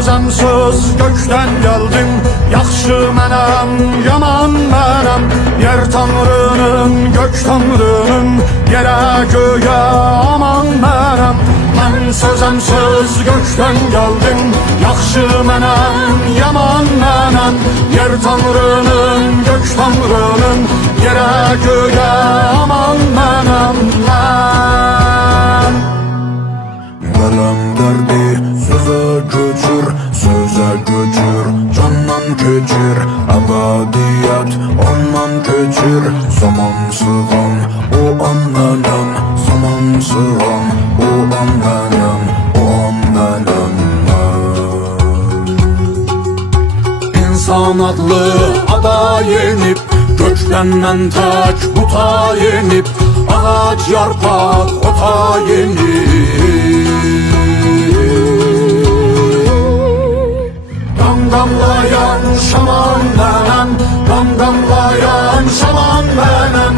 sözəm söz gökdən gəldim. Yaxşı mənəm, yaman mənəm. Yer tanrının, gök tanrının, yerə göyə aman mənəm. Mən sözəm söz gökdən gəldim. Yaxşı mənəm, yaman mənəm. Yer tanrının, gök tanrının, yerə göyə aman mənəm mən. Qələm dərdi sözə köçür, sözə köçür, candan keçir. Əbədiyyət ondan keçir. Zaman sığan o an mənəm, zaman sığan o an mənəm, o an mənəm mən. İnsan adlı ada yenib, gökdən mən tək buta yenib. Ağac yarpaq ota yenib. Damlayan şaman mənəm, damlayan şaman mənəm.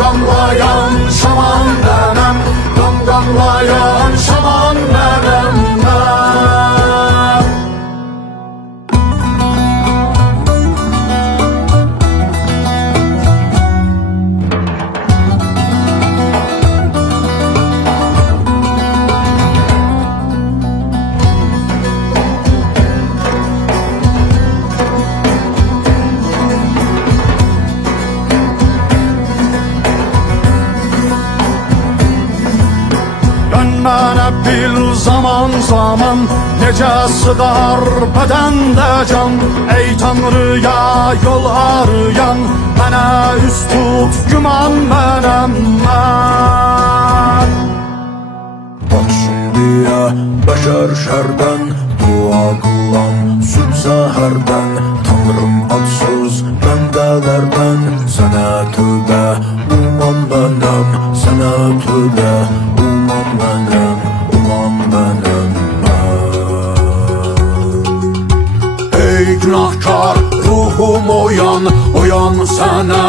Damlayan şaman mənəm, damlayan şaman mənəm mən. Mənə bil zaman zaman necə sığar bədəndə can. Ey Tanrıya yol arayan, mənə üst tut güman mənəm mən. Bax şimdiyə bəşər şərdən dua qılan sübh səhərdən. Tanrım adsız bəndələrdən sənə tövbə uman mənəm, sənə tövbə uman mənəm, uman mənəm mən. Ey günahkar ruhum oyan, oyan sənə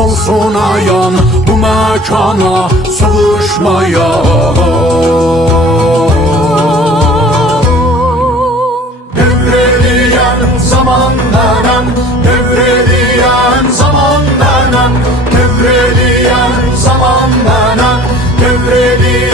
olsun ayan. Bu məkana sığışmaya devreliyən zaman mənəm, devreliyən zaman mənəm, devreliyən zaman mənəm, devreliyən